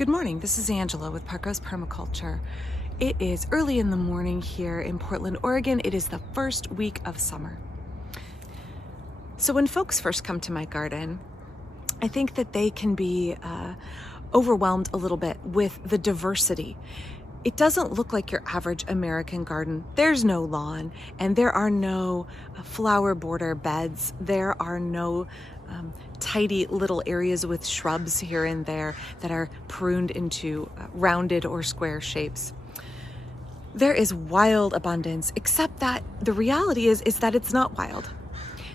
Good morning, this is Angela with Parco's Permaculture. It is early in the morning here in Portland, Oregon. It is the first week of summer. So when folks first come to my garden, I think that they can be overwhelmed a little bit with the diversity. It doesn't look like your average American garden. There's no lawn, and there are no flower border beds. There are no tidy little areas with shrubs here and there that are pruned into rounded or square shapes. There is wild abundance, except that the reality is that it's not wild.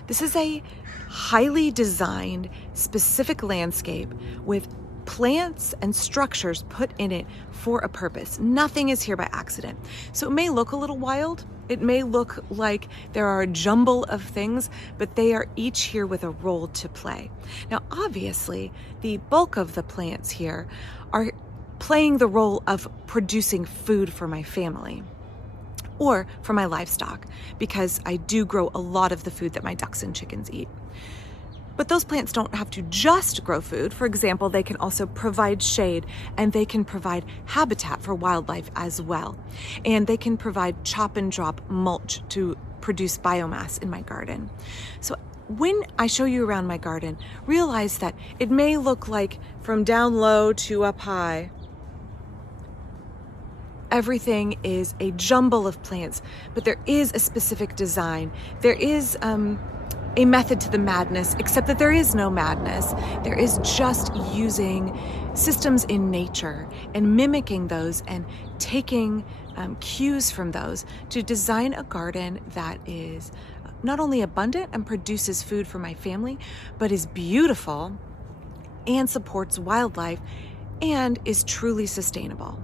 This is a highly designed, specific landscape with plants and structures put in it for a purpose. Nothing is here by accident. So it may look a little wild. It may look like there are a jumble of things, but they are each here with a role to play. Now, obviously, the bulk of the plants here are playing the role of producing food for my family or for my livestock, because I do grow a lot of the food that my ducks and chickens eat. But those plants don't have to just grow food. For example, they can also provide shade, and they can provide habitat for wildlife as well. And they can provide chop and drop mulch to produce biomass in my garden. So when I show you around my garden, realize that it may look like from down low to up high, everything is a jumble of plants, but there is a specific design. There is a method to the madness, except that there is no madness. There is just using systems in nature and mimicking those and taking cues from those to design a garden that is not only abundant and produces food for my family, but is beautiful and supports wildlife and is truly sustainable.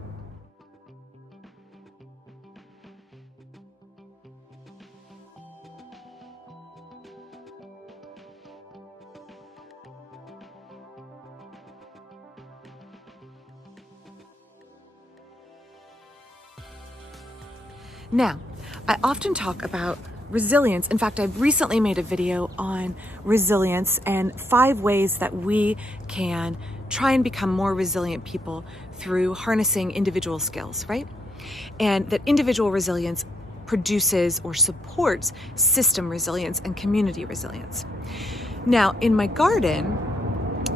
Now, I often talk about resilience. In fact, I've recently made a video on resilience and 5 ways that we can try and become more resilient people through harnessing individual skills, right? And that individual resilience produces or supports system resilience and community resilience. Now, in my garden,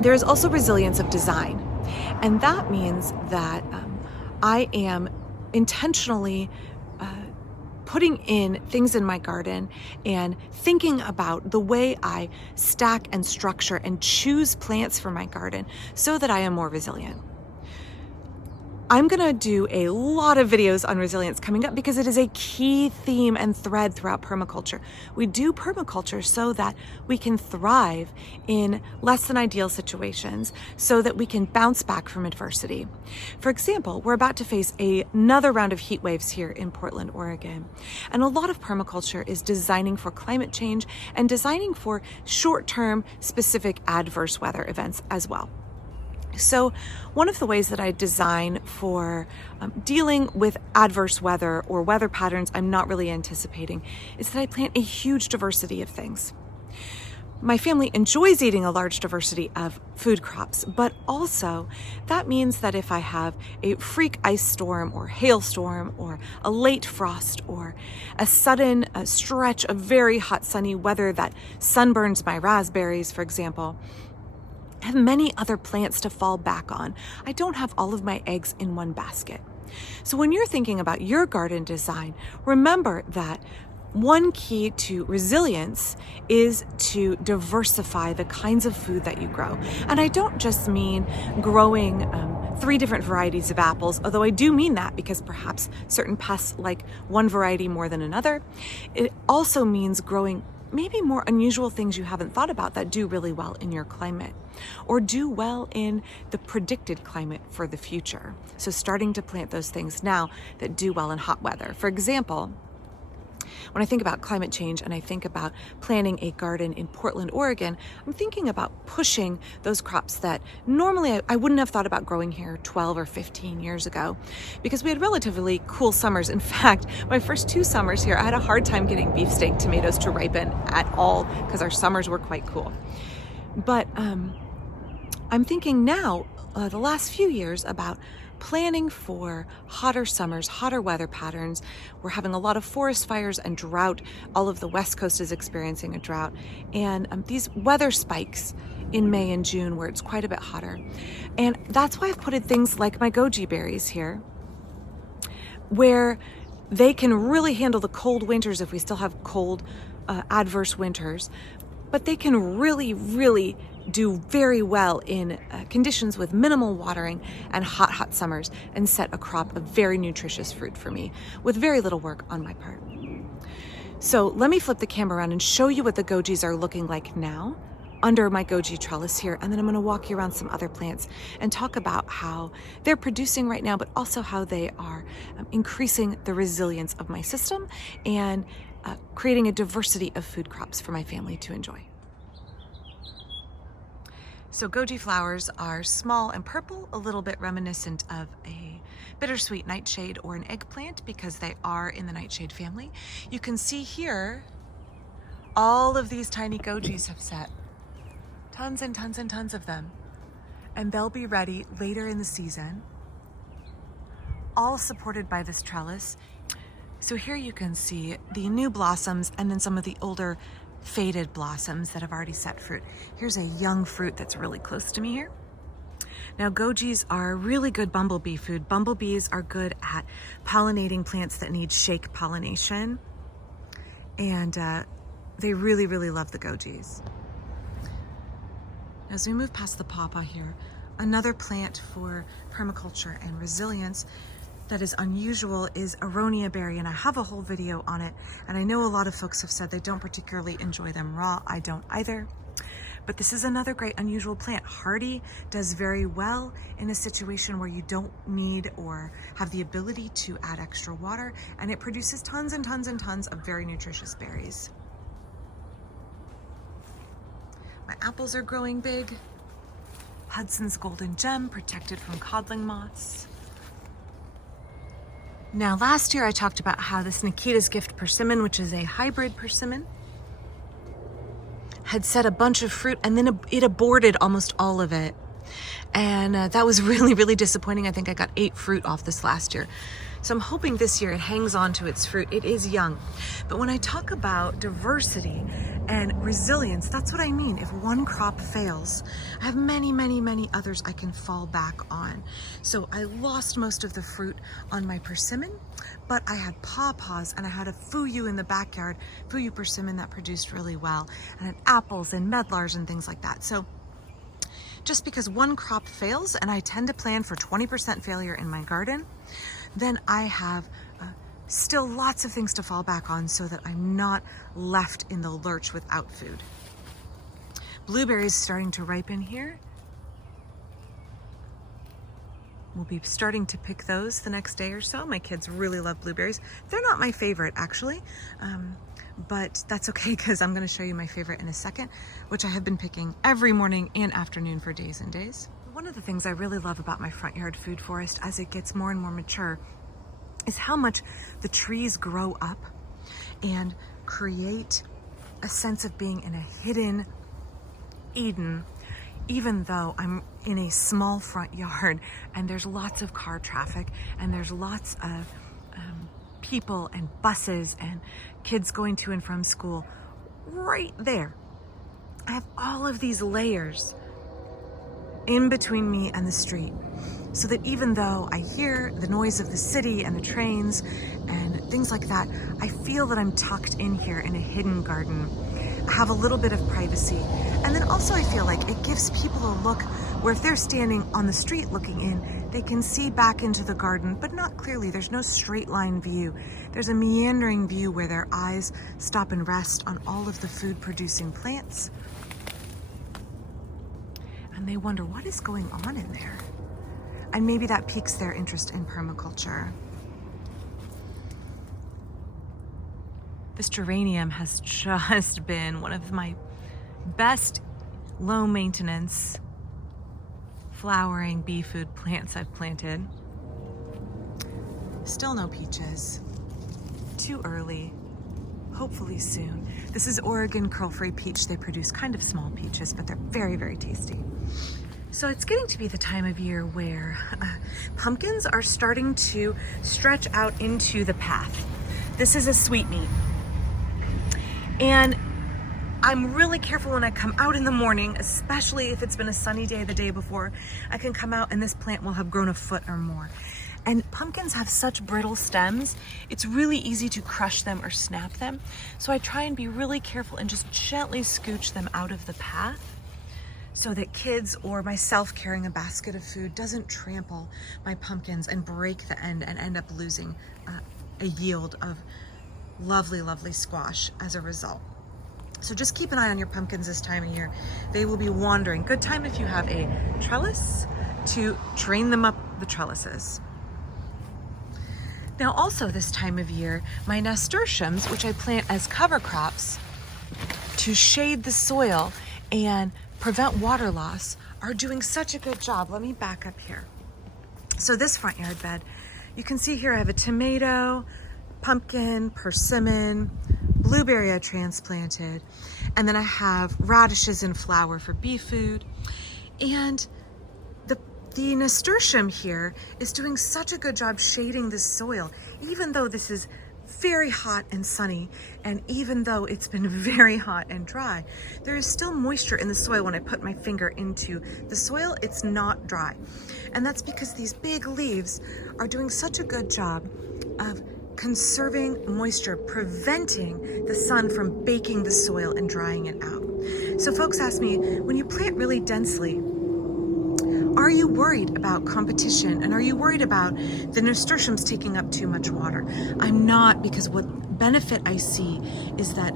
there is also resilience of design. And that means that I am intentionally putting in things in my garden and thinking about the way I stack and structure and choose plants for my garden so that I am more resilient. I'm gonna do a lot of videos on resilience coming up because it is a key theme and thread throughout permaculture. We do permaculture so that we can thrive in less than ideal situations, so that we can bounce back from adversity. For example, we're about to face another round of heat waves here in Portland, Oregon. And a lot of permaculture is designing for climate change and designing for short-term specific adverse weather events as well. So one of the ways that I design for dealing with adverse weather or weather patterns I'm not really anticipating is that I plant a huge diversity of things. My family enjoys eating a large diversity of food crops, but also that means that if I have a freak ice storm or hailstorm or a late frost or a sudden stretch of very hot sunny weather that sunburns my raspberries, for example, I have many other plants to fall back on. I don't have all of my eggs in one basket. So when you're thinking about your garden design, remember that one key to resilience is to diversify the kinds of food that you grow. And I don't just mean growing 3 different varieties of apples, although I do mean that because perhaps certain pests like one variety more than another. It also means growing maybe more unusual things you haven't thought about that do really well in your climate or do well in the predicted climate for the future. So starting to plant those things now that do well in hot weather. For example, when I think about climate change and I think about planting a garden in Portland, Oregon, I'm thinking about pushing those crops that normally I wouldn't have thought about growing here 12 or 15 years ago because we had relatively cool summers. In fact, my first 2 summers here, I had a hard time getting beefsteak tomatoes to ripen at all because our summers were quite cool. But I'm thinking now, the last few years about planning for hotter summers, hotter weather patterns. We're having a lot of forest fires and drought. All of the West Coast is experiencing a drought. And these weather spikes in May and June where it's quite a bit hotter. And that's why I've put in things like my goji berries here, where they can really handle the cold winters if we still have cold, adverse winters. But they can really, really do very well in conditions with minimal watering and hot summers, and set a crop of very nutritious fruit for me with very little work on my part. So let me flip the camera around and show you what the gojis are looking like now under my goji trellis here, and then I'm going to walk you around some other plants and talk about how they're producing right now, but also how they are increasing the resilience of my system and creating a diversity of food crops for my family to enjoy. So goji flowers are small and purple, a little bit reminiscent of a bittersweet nightshade or an eggplant because they are in the nightshade family. You can see here all of these tiny gojis have set. Tons and tons and tons of them. And they'll be ready later in the season, all supported by this trellis. So here you can see the new blossoms and then some of the older faded blossoms that have already set fruit. Here's a young fruit that's really close to me here. Now gojis are really good bumblebee food. Bumblebees are good at pollinating plants that need shake pollination. And they really, really love the gojis. As we move past the pawpaw here, another plant for permaculture and resilience that is unusual is aronia berry, and I have a whole video on it, and I know a lot of folks have said they don't particularly enjoy them raw. I don't either. But this is another great unusual plant. Hardy, does very well in a situation where you don't need or have the ability to add extra water, and it produces tons and tons and tons of very nutritious berries. My apples are growing big. Hudson's golden gem, protected from codling moths. Now last year I talked about how this Nikita's Gift persimmon, which is a hybrid persimmon, had set a bunch of fruit and then it aborted almost all of it. And that was really, really disappointing. I think I got 8 fruit off this last year. So I'm hoping this year it hangs on to its fruit. It is young. But when I talk about diversity and resilience, that's what I mean. If one crop fails, I have many, many, many others I can fall back on. So I lost most of the fruit on my persimmon, but I had pawpaws and I had a fuyu in the backyard, fuyu persimmon that produced really well, and I had apples and medlars and things like that. So just because one crop fails, and I tend to plan for 20% failure in my garden, then I have still lots of things to fall back on so that I'm not left in the lurch without food. Blueberries starting to ripen here. We'll be starting to pick those the next day or so. My kids really love blueberries. They're not my favorite actually, but that's okay because I'm going to show you my favorite in a second, which I have been picking every morning and afternoon for days and days. One of the things I really love about my front yard food forest as it gets more and more mature is how much the trees grow up and create a sense of being in a hidden Eden, even though I'm in a small front yard and there's lots of car traffic and there's lots of people and buses and kids going to and from school. Right there, I have all of these layers in between me and the street, so that even though I hear the noise of the city and the trains and things like that, I feel that I'm tucked in here in a hidden garden. I have a little bit of privacy. And then also I feel like it gives people a look where if they're standing on the street looking in, they can see back into the garden, but not clearly. There's no straight line view. There's a meandering view where their eyes stop and rest on all of the food producing plants. And they wonder what is going on in there. And maybe that piques their interest in permaculture. This geranium has just been one of my best low maintenance flowering bee food plants I've planted. Still no peaches. Too early. Hopefully soon. This is Oregon curl-free peach. They produce kind of small peaches, but they're very, very tasty. So it's getting to be the time of year where pumpkins are starting to stretch out into the path. This is a sweetmeat. And I'm really careful when I come out in the morning, especially if it's been a sunny day the day before. I can come out and this plant will have grown a foot or more. And pumpkins have such brittle stems, it's really easy to crush them or snap them. So I try and be really careful and just gently scooch them out of the path so that kids or myself carrying a basket of food doesn't trample my pumpkins and break the end and end up losing a yield of lovely, lovely squash as a result. So just keep an eye on your pumpkins this time of year. They will be wandering. Good time if you have a trellis to train them up the trellises. Now also this time of year, my nasturtiums, which I plant as cover crops to shade the soil and prevent water loss, are doing such a good job. Let me back up here. So this front yard bed, you can see here I have a tomato, pumpkin, persimmon, blueberry I transplanted, and then I have radishes in flower for bee food. And the nasturtium here is doing such a good job shading the soil, even though this is very hot and sunny, and even though it's been very hot and dry, there is still moisture in the soil. When I put my finger into the soil, it's not dry. And that's because these big leaves are doing such a good job of conserving moisture, preventing the sun from baking the soil and drying it out. So folks ask me, when you plant really densely, are you worried about competition? And are you worried about the nasturtiums taking up too much water? I'm not, because what benefit I see is that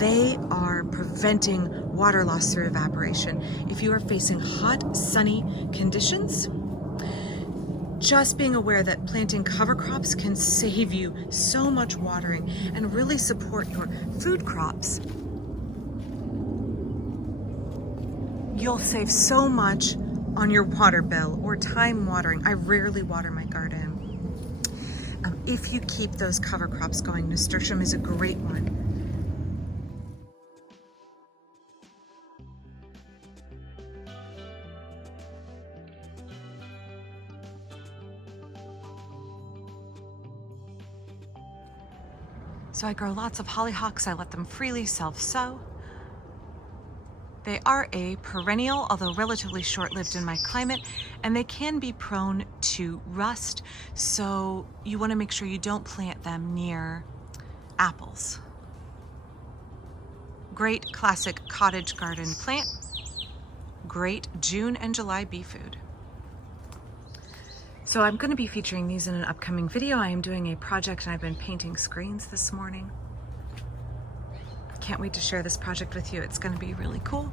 they are preventing water loss through evaporation. If you are facing hot, sunny conditions, just being aware that planting cover crops can save you so much watering and really support your food crops. You'll save so much on your water bill or time watering. I rarely water my garden. If you keep those cover crops going, nasturtium is a great one. So I grow lots of hollyhocks. I let them freely self-sow. They are a perennial, although relatively short-lived in my climate, and they can be prone to rust, so you want to make sure you don't plant them near apples. Great classic cottage garden plant. Great June and July bee food. So I'm going to be featuring these in an upcoming video. I am doing a project and I've been painting screens this morning. Can't wait to share this project with you. It's going to be really cool.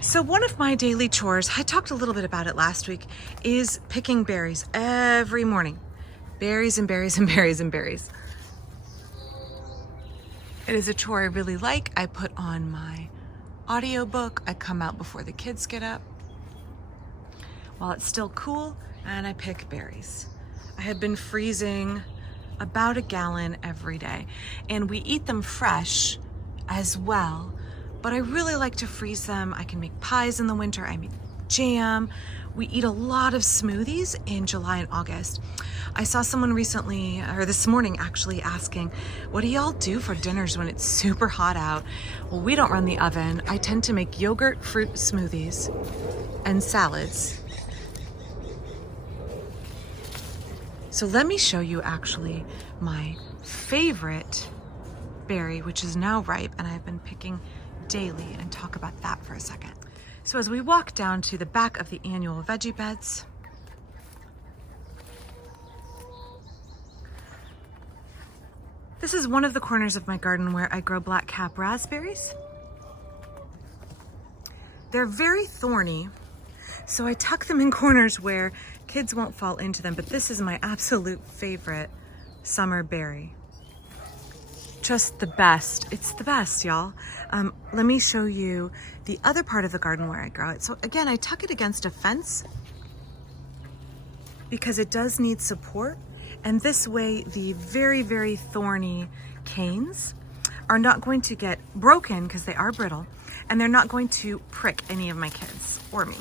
So one of my daily chores, I talked a little bit about it last week, is picking berries every morning. Berries and berries and berries and berries. It is a chore I really like. I put on my audiobook. I come out before the kids get up while it's still cool, and I pick berries. I have been freezing about a gallon every day, and we eat them fresh as well, but I really like to freeze them. I can make pies in the winter, I make jam. We eat a lot of smoothies in July and August. I saw someone recently, or this morning actually, asking, what do y'all do for dinners when it's super hot out? Well, we don't run the oven. I tend to make yogurt fruit smoothies and salads. So let me show you actually my favorite berry, which is now ripe, and I've been picking daily, and talk about that for a second. So as we walk down to the back of the annual veggie beds, this is one of the corners of my garden where I grow blackcap raspberries. They're very thorny, so I tuck them in corners where kids won't fall into them, but this is my absolute favorite summer berry. Just the best. It's the best, y'all. Let me show you the other part of the garden where I grow it. So again, I tuck it against a fence because it does need support. And this way, the very, very thorny canes are not going to get broken because they are brittle, and they're not going to prick any of my kids or me.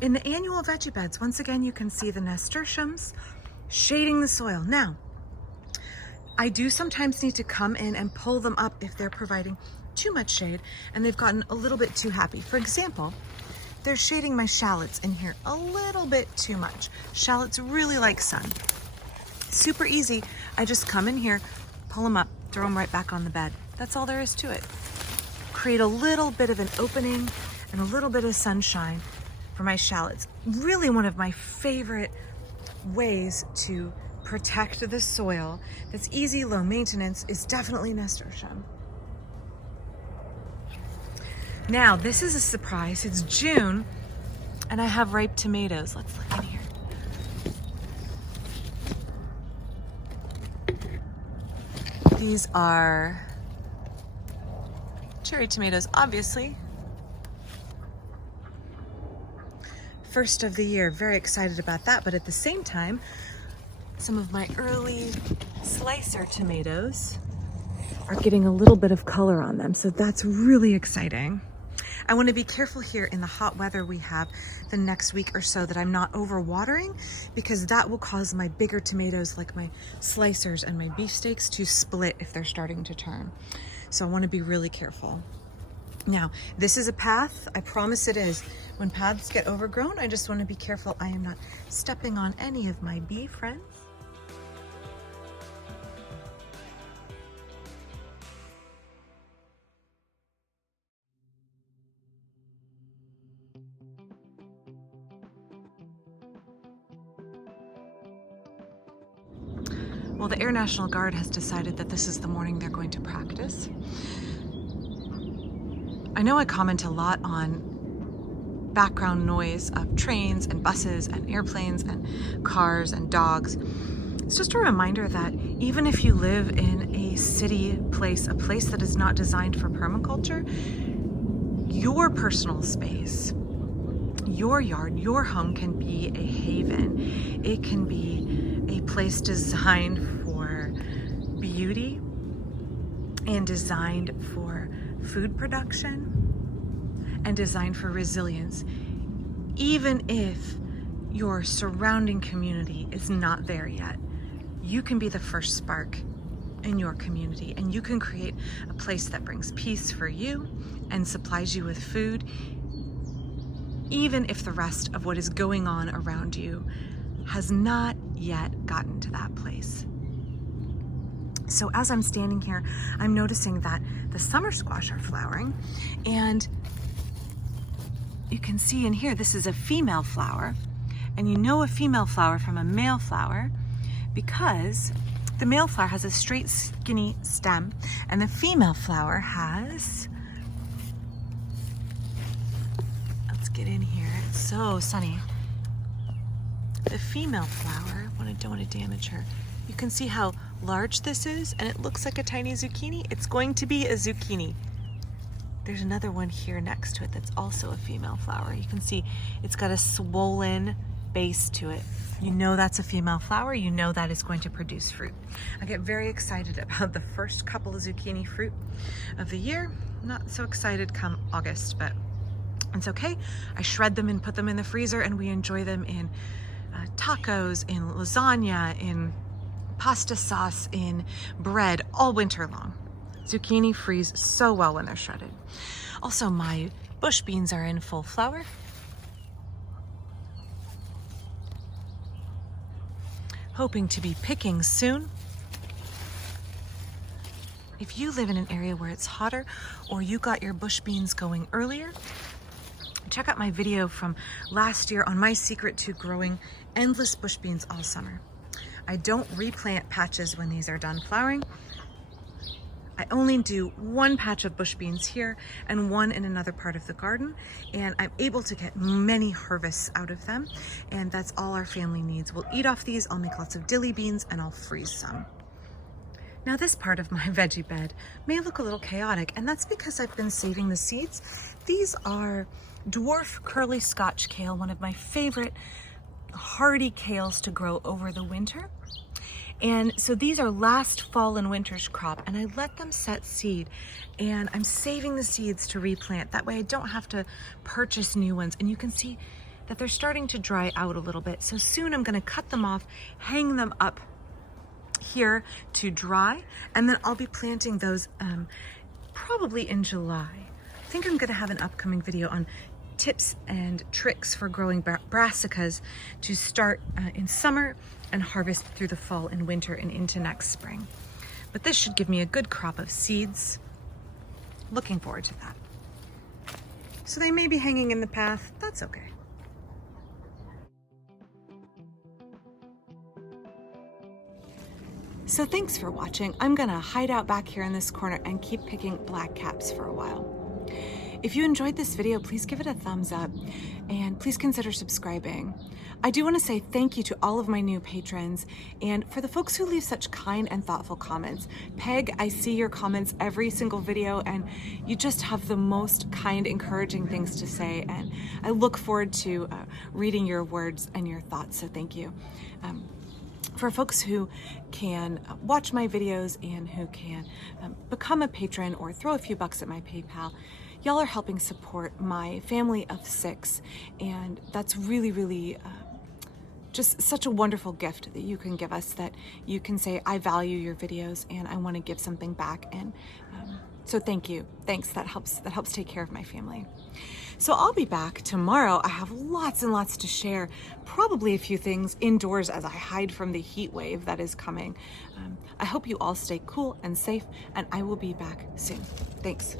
In the annual veggie beds, once again, you can see the nasturtiums shading the soil. Now, I do sometimes need to come in and pull them up if they're providing too much shade and they've gotten a little bit too happy. For example, they're shading my shallots in here a little bit too much. Shallots really like sun. Super easy. I just come in here, pull them up, throw them right back on the bed. That's all there is to it. Create a little bit of an opening and a little bit of sunshine for my shallots. Really one of my favorite ways to protect the soil that's easy, low maintenance, is definitely nasturtium. Now, this is a surprise. It's June and I have ripe tomatoes. Let's look in here. These are cherry tomatoes, obviously. First of the year, very excited about that, but at the same time, some of my early slicer tomatoes are getting a little bit of color on them, so that's really exciting. I want to be careful here in the hot weather we have the next week or so that I'm not overwatering, because that will cause my bigger tomatoes, like my slicers and my beefsteaks, to split if they're starting to turn. So I want to be really careful. Now, this is a path. I promise it is. When paths get overgrown, I just want to be careful I am not stepping on any of my bee friends. Well, the Air National Guard has decided that this is the morning they're going to practice. I know I comment a lot on background noise of trains and buses and airplanes and cars and dogs. It's just a reminder that even if you live in a city place, a place that is not designed for permaculture, your personal space, your yard, your home can be a haven. It can be a place designed for beauty and designed for food production and designed for resilience, even if your surrounding community is not there yet. You can be the first spark in your community, and you can create a place that brings peace for you and supplies you with food, even if the rest of what is going on around you has not yet gotten to that place. So as I'm standing here, I'm noticing that the summer squash are flowering, and you can see in here, this is a female flower, and you know a female flower from a male flower because the male flower has a straight, skinny stem, and the female flower has, let's get in here, it's so sunny. The female flower, don't want to damage her. You can see how large this is, and it looks like a tiny zucchini. It's going to be a zucchini. There's another one here next to it that's also a female flower. You can see it's got a swollen base to it. You know that's a female flower. You know that is going to produce fruit. I get very excited about the first couple of zucchini fruit of the year. Not so excited come August, but it's okay. I shred them and put them in the freezer, and we enjoy them in tacos, in lasagna, in pasta sauce, in bread all winter long. Zucchini freeze so well when they're shredded. Also, my bush beans are in full flower. Hoping to be picking soon. If you live in an area where it's hotter, or you got your bush beans going earlier, check out my video from last year on my secret to growing endless bush beans all summer. I don't replant patches when these are done flowering. I only do one patch of bush beans here and one in another part of the garden, and I'm able to get many harvests out of them, and that's all our family needs. We'll eat off these, I'll make lots of dilly beans, and I'll freeze some. Now this part of my veggie bed may look a little chaotic, and that's because I've been saving the seeds. These are dwarf curly Scotch kale, one of my favorite hardy kales to grow over the winter. And so these are last fall and winter's crop, and I let them set seed, and I'm saving the seeds to replant. That way I don't have to purchase new ones. And you can see that they're starting to dry out a little bit. So soon I'm gonna cut them off, hang them up here to dry, and then I'll be planting those probably in July. I think I'm gonna have an upcoming video on tips and tricks for growing brassicas to start in summer and harvest through the fall and winter and into next spring. But this should give me a good crop of seeds. Looking forward to that. So they may be hanging in the path, that's okay. So thanks for watching. I'm gonna hide out back here in this corner and keep picking black caps for a while. If you enjoyed this video, please give it a thumbs up and please consider subscribing. I do want to say thank you to all of my new patrons and for the folks who leave such kind and thoughtful comments. Peg, I see your comments every single video and you just have the most kind, encouraging things to say, and I look forward to reading your words and your thoughts, so thank you. For folks who can watch my videos and who can become a patron or throw a few bucks at my PayPal, y'all are helping support my family of 6, and that's really just such a wonderful gift that you can give us, that you can say, I value your videos and I want to give something back. And so thank you. Thanks. That helps take care of my family. So I'll be back tomorrow. I have lots and lots to share, probably a few things indoors as I hide from the heat wave that is coming. I hope you all stay cool and safe, and I will be back soon. Thanks.